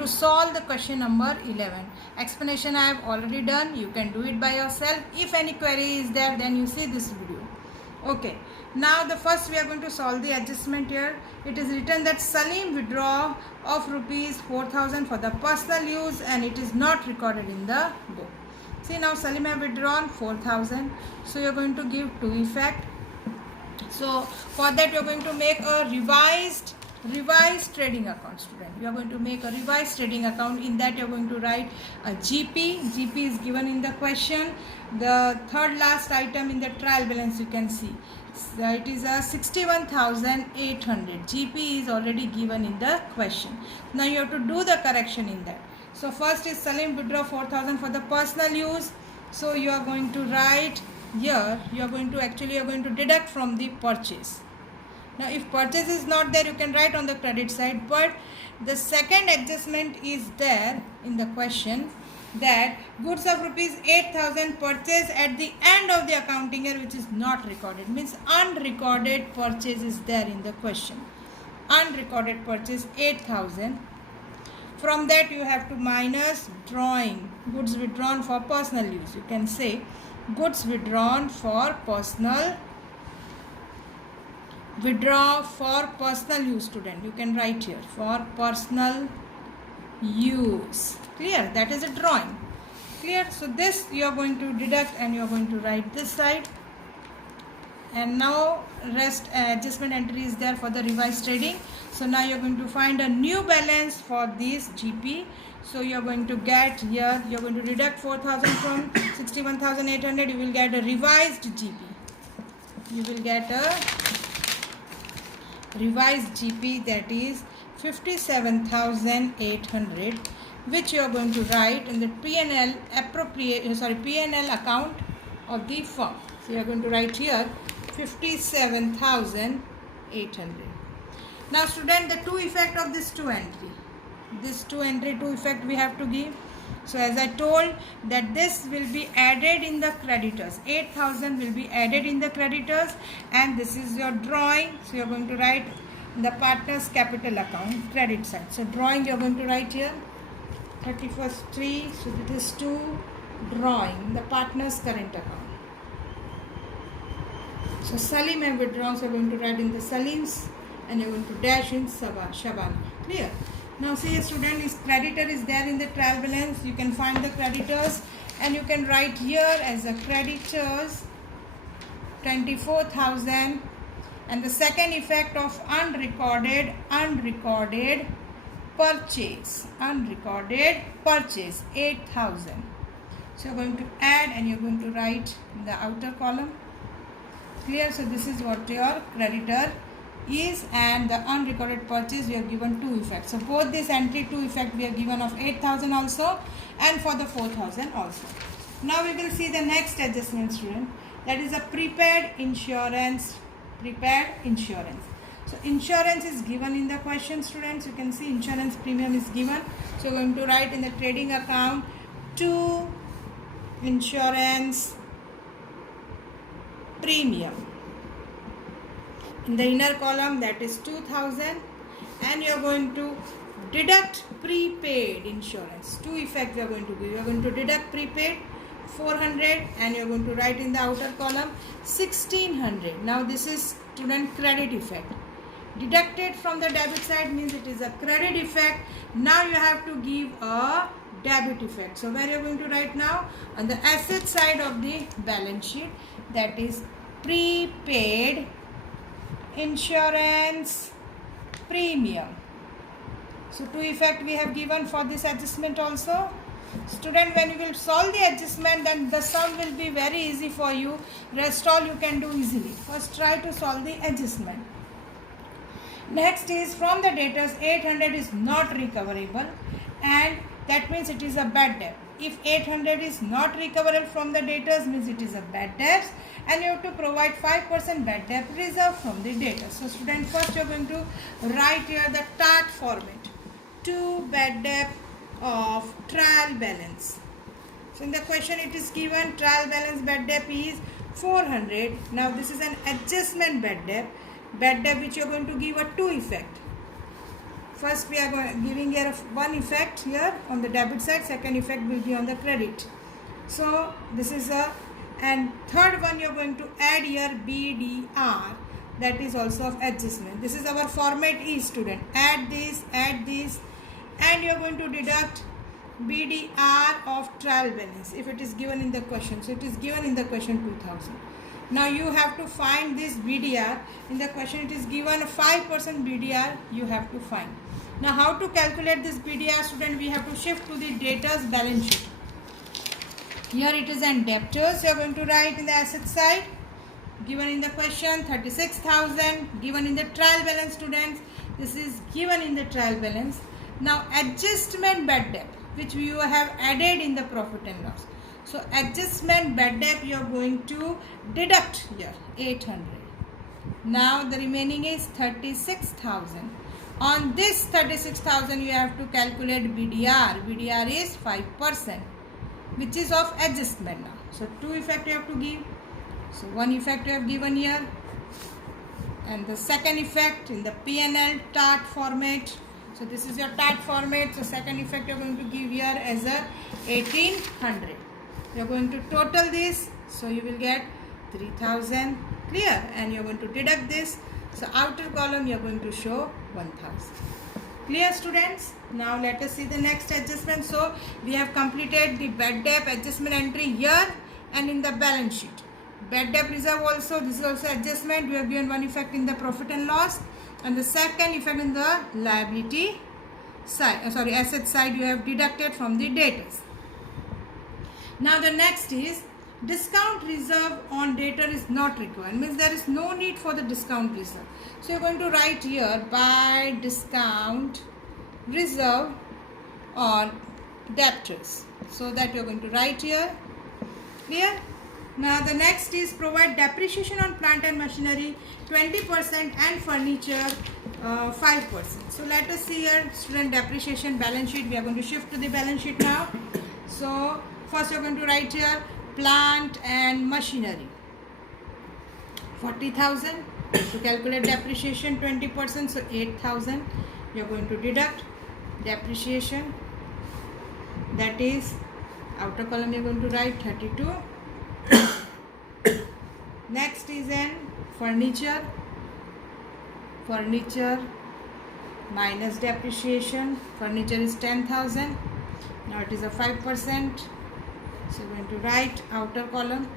to solve the question number 11. Explanation I have already done. You can do it by yourself. If any query is there, then you see this video. Okay. Now the first we are going to solve the adjustment here. It is written that Salim withdraw of rupees 4,000 for the personal use and it is not recorded in the book. See, now Salim have withdrawn 4,000. So you are going to give to effect. So for that you are going to make a revised trading account, student. You are going to make a revised trading account. In that you are going to write a GP. GP is given in the question. The third last item in the trial balance you can see. So it is a 61,800. GP is already given in the question. Now you have to do the correction in that. So first is Salim withdraw 4,000 for the personal use. So you are going to write here, you are going to deduct from the purchase. Now if purchase is not there, you can write on the credit side, but the second adjustment is there in the question, that goods of rupees 8,000 purchased at the end of the accounting year, which is not recorded, means unrecorded purchase is there in the question. Unrecorded purchase 8,000. From that you have to minus drawing goods withdrawn for personal use. You can say goods withdrawn for personal use, student. You can write here for personal use. Clear? That is a drawing. Clear? So this you are going to deduct and you are going to write this side. And now rest adjustment entry is there for the revised trading. So now you are going to find a new balance for this GP. So you are going to get here, you are going to deduct 4,000 from 61,800. You will get a revised GP. You will get a revised GP, that is 57,800, which you are going to write in the P&L account of the firm. So you are going to write here 57,800. Now student, the two effect of this two entry. This two effect we have to give. So as I told that this will be added in the creditors. 8,000 will be added in the creditors and this is your drawing. So you are going to write the partner's capital account credit side. So drawing you are going to write here 31st 3. So it is 2 drawing the partner's current account. So Salim have withdrawn, so you are going to write in the Salim's and you are going to dash in Shabana. Clear? Now see, student, is creditor is there in the trial balance. You can find the creditors and you can write here as a creditors 24,000 and the second effect of unrecorded purchase 8,000. So you are going to add and you are going to write in the outer column. Clear? So this is what your creditor is, and the unrecorded purchase we have given two effects. So both this entry two effect we have given of 8,000 also and for the 4,000 also. Now we will see the next adjustment, student, that is a prepaid insurance. So insurance is given in the question, students. You can see insurance premium is given. So we are going to write in the trading account 2 insurance premium. In the inner column, that is 2,000, and you are going to deduct prepaid insurance. Two effects you are going to give. You are going to deduct prepaid 400 and you are going to write in the outer column 1,600. Now this is student credit effect. Deducted from the debit side means it is a credit effect. Now you have to give a debit effect. So where you are going to write now? On the asset side of the balance sheet, that is prepaid insurance premium. So two effect we have given for this adjustment also. Student, when you will solve the adjustment, then the sum will be very easy for you. Rest all you can do easily. First try to solve the adjustment. Next is from the debtors 800 is not recoverable and that means it is a bad debt. If 800 is not recoverable from the debtors means it is a bad debt and you have to provide 5% bad debt reserve from the debtors. So student, first you are going to write here the TAT format. 2 bad debt of trial balance. So in the question it is given trial balance bad debt is 400. Now this is an adjustment bad debt which you are going to give a 2 effect. first we are giving here one effect here on the debit side, second effect will be on the credit. So this is and third one you are going to add here BDR, that is also of adjustment. This is our format E, student. Add this, and you are going to deduct BDR of trial balance if it is given in the question. So it is given in the question 2000. Now you have to find this BDR. In the question it is given 5% BDR you have to find. Now how to calculate this BDR, student? We have to shift to the debtors balance sheet. Here it is in debtors. You are going to write in the asset side. Given in the question 36,000. Given in the trial balance, students. This is given in the trial balance. Now adjustment bad debt, which you have added in the profit and loss. So adjustment bad debt you are going to deduct here 800. Now the remaining is 36,000. On this 36,000 you have to calculate BDR. BDR is 5%, which is of adjustment now. So two effect you have to give. So one effect you have given here, and the second effect in the P&L TAT format. So this is your TAT format. So second effect you are going to give here as a 1800. You are going to total this. So you will get 3000. Clear? And you are going to deduct this. So outer column you are going to show 1000. Clear, students? Now let us see the next adjustment. So we have completed the bad debt adjustment entry here and in the balance sheet. Bad debt reserve also, this is also adjustment. We have given one effect in the profit and loss, and the second effect in the liability side, asset side you have deducted from the debtors. Now the next is discount reserve on debtor is not required, means there is no need for the discount reserve. So you are going to write here by discount reserve on debtors. So that you are going to write here. Clear? Now the next is provide depreciation on plant and machinery 20% and furniture 5%. So let us see here, student, depreciation balance sheet. We are going to shift to the balance sheet now. So first you are going to write here plant and machinery 40,000. To calculate depreciation 20%, so 8,000. You are going to deduct depreciation, that is outer column you are going to write 32. Next is in furniture minus depreciation. Furniture is 10,000. Now it is a 5%. So we are going to write outer column.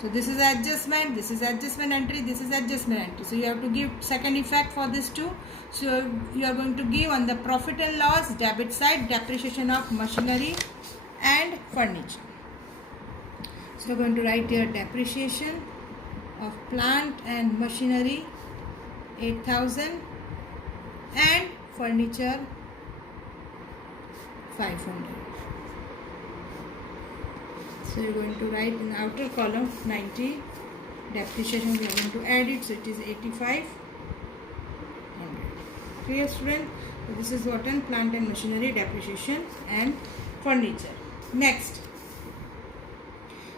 So this is adjustment, this is adjustment entry, this is adjustment entry. So you have to give second effect for this two. So you are going to give on the profit and loss debit side depreciation of machinery and furniture. So you are going to write here depreciation of plant and machinery 8,000 and furniture 500. So you are going to write in outer column 90. Depreciation we are going to add it, so it is 8500. Clear, student? So this is what in plant and machinery, depreciation and furniture. Next.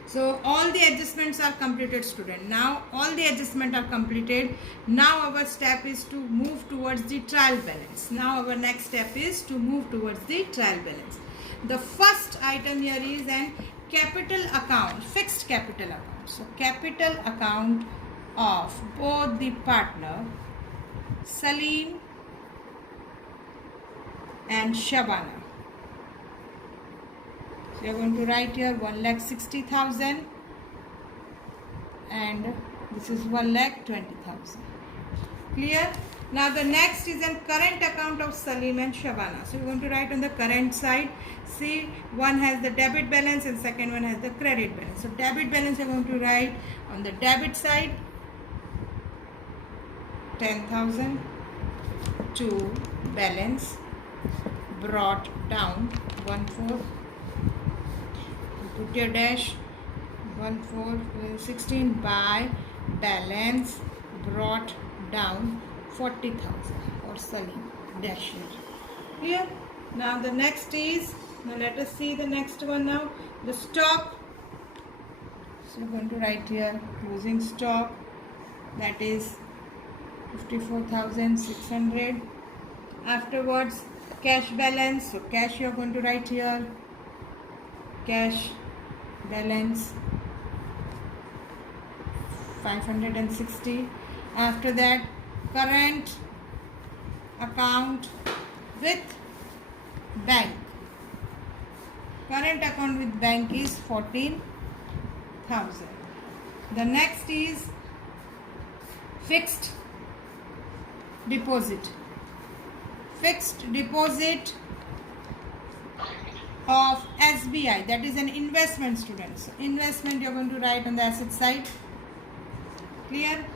So all the adjustments are completed, student. Now all the adjustments are completed. Now our step is to move towards the trial balance. Now our next step is to move towards the trial balance. The first item here is an capital account, fixed capital account. So capital account of both the partner Salim and Shabana. So you are going to write here 1,60,000 and this is 1,20,000. Clear? Now the next is a current account of Salim and Shabana. So you are going to write on the current side. See, one has the debit balance and second one has the credit balance. So debit balance you are going to write on the debit side 10,000 to balance brought down 1,4. Put your dash 1,416 by balance brought down 40,000 for Salim dash here. Clear? Now the next is, now let us see the next one now, the stock. So you are going to write here closing stock, that is 54,600 Afterwards, cash balance. So cash you are going to write here. Cash balance 560. After that, current account with bank. Current account with bank is 14,000. The next is fixed deposit. Fixed deposit of SBI, that is an investment, students. Investment you are going to write on the asset side. Clear?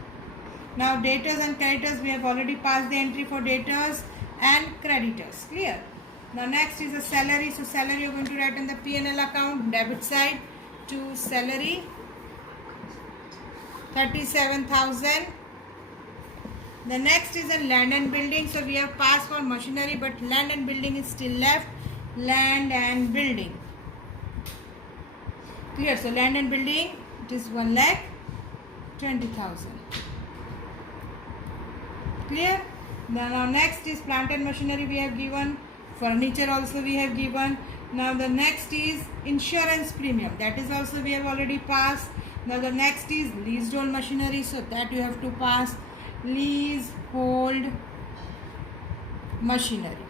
Now debtors and creditors, we have already passed the entry for debtors and creditors. Clear? Now next is the salary. So salary you are going to write on the P&L account, debit side, to salary 37,000. The next is a land and building. So we have passed for machinery, but land and building is still left. Land and building. Clear? So land and building, it is 1,20,000. Clear? Now next is plant and machinery we have given. Furniture also we have given. Now the next is insurance premium. That is also we have already passed. Now the next is leasehold machinery. So that you have to pass. Leasehold machinery.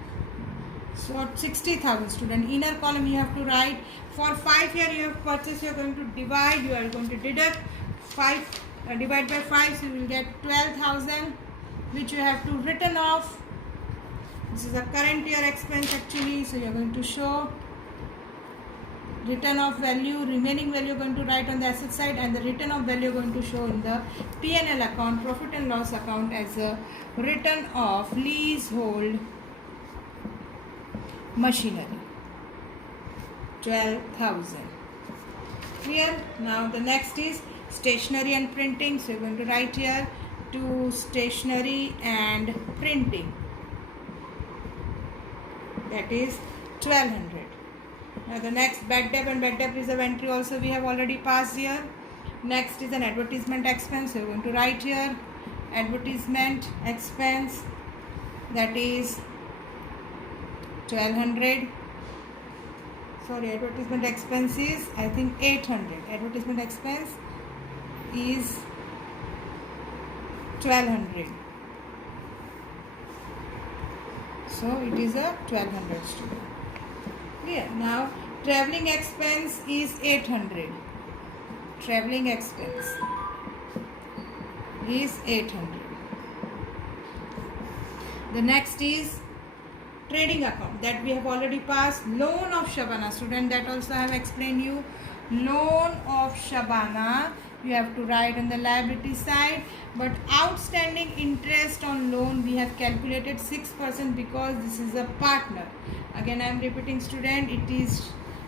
So 60,000, student. Inner column you have to write. For 5 years you have purchased, you are going to divide. You are going to deduct 5. Divide by 5, so you will get 12,000, which you have to written off. This is a current year expense actually. So you are going to show return of value, remaining value you are going to write on the asset side, and the return of value you are going to show in the P&L account, profit and loss account, as a return of leasehold machinery. 12,000. Clear? Now the next is stationery and printing. So you are going to write here to stationery and printing. That is 1,200. Now the next, bad debt and bad debt reserve entry also we have already passed here. Next is an advertisement expense. So you are going to write here advertisement expense, that is 1,200. Sorry, advertisement expense is, I think, 800. Advertisement expense is 1,200. So it is a 1,200, student. Clear? Now traveling expense is 800. Traveling expense is 800. The next is trading account, that we have already passed. Loan of Shabana, student, that also I have explained you. Loan of Shabana you have to write on the liability side, but outstanding interest on loan we have calculated 6% because this is a partner. Again I am repeating, student,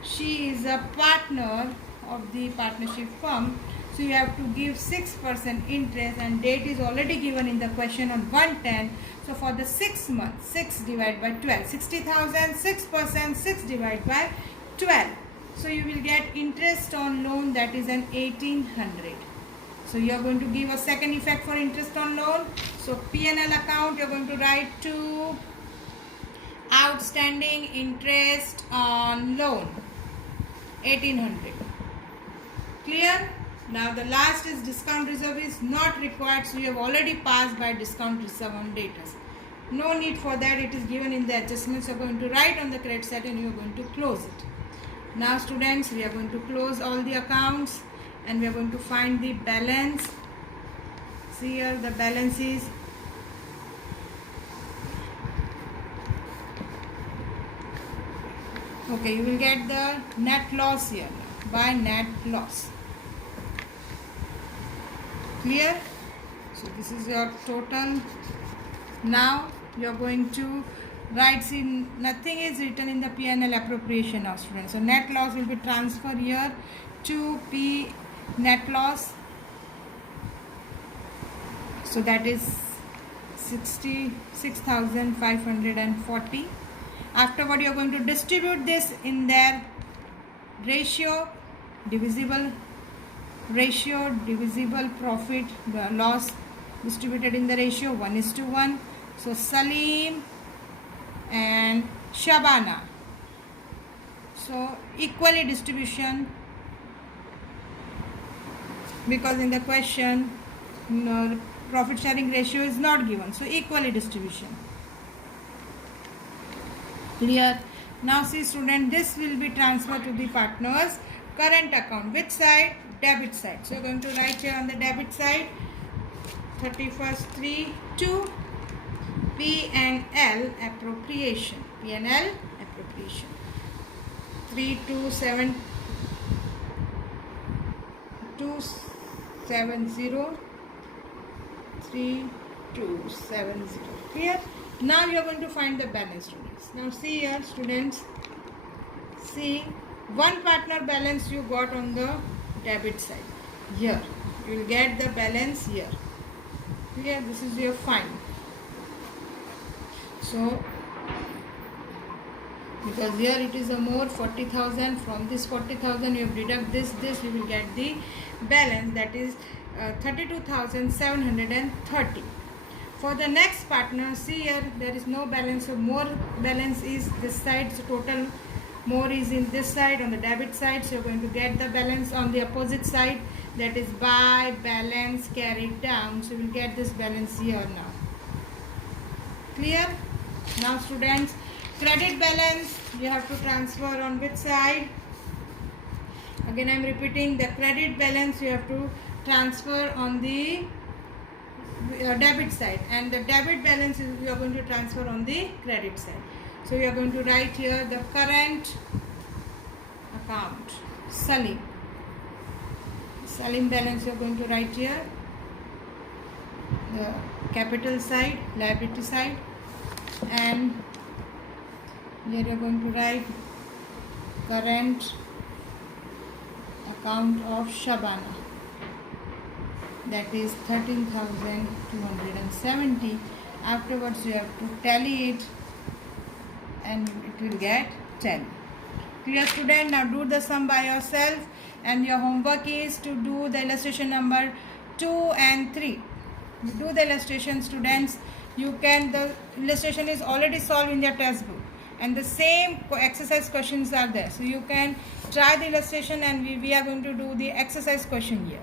she is a partner of the partnership firm. So you have to give 6% interest, and date is already given in the question on 110. So for the 6 months, 6 divided by 12, 60,000, 6%, 6 divided by 12. So you will get interest on loan, that is an 1,800. So you are going to give a second effect for interest on loan. So P&L account you are going to write to outstanding interest on loan 1,800. Clear? Now the last is discount reserve is not required. So you have already passed by discount reserve on debtors. No need for that. It is given in the adjustments. You are going to write on the credit side and you are going to close it. Now students, we are going to close all the accounts and we are going to find the balance. See here, the balance is okay. You will get the net loss here by net loss. Clear? So this is your total. Now you are going to write, see, nothing is written in the P&L appropriation of students. So net loss will be transferred here to P net loss. So that is 66,540. Afterward you are going to distribute this in their ratio, divisible profit loss distributed in the ratio 1:1. So Salim and Shabana. So equally distribution, because in the question profit sharing ratio is not given, so equally distribution. Clear? Now see student, this will be transferred to the partner's current account. Which side? Debit side. So going to write here on the debit side 31st 3 to P&L appropriation. P&L appropriation 3270 3270. Clear? Now you are going to find the balance, students. Now see here students, see one partner balance you got on the debit side. Here you will get the balance here. Clear? This is your fine. So because here it is a more 40,000, from this 40,000 you deduct this, you will get the balance, that is 32,730. For the next partner, see here there is no balance, so more balance is this side, so total more is in this side on the debit side, so you are going to get the balance on the opposite side, that is by balance carried down, so you will get this balance here now. Clear? Now students, credit balance you have to transfer on which side? Again I am repeating, the credit balance you have to transfer on the debit side, and the debit balance you are going to transfer on the credit side. So you are going to write here the current account Salim balance you are going to write here, the capital side, liability side, and here you are going to write current account of Shabana, that is 13,270. Afterwards you have to tally it and it will get 10. Clear student? Now do the sum by yourself, and your homework is to do the illustration number 2 and 3. You do the illustration students. You can, the illustration is already solved in your textbook and the same exercise questions are there. So you can try the illustration and we are going to do the exercise question here.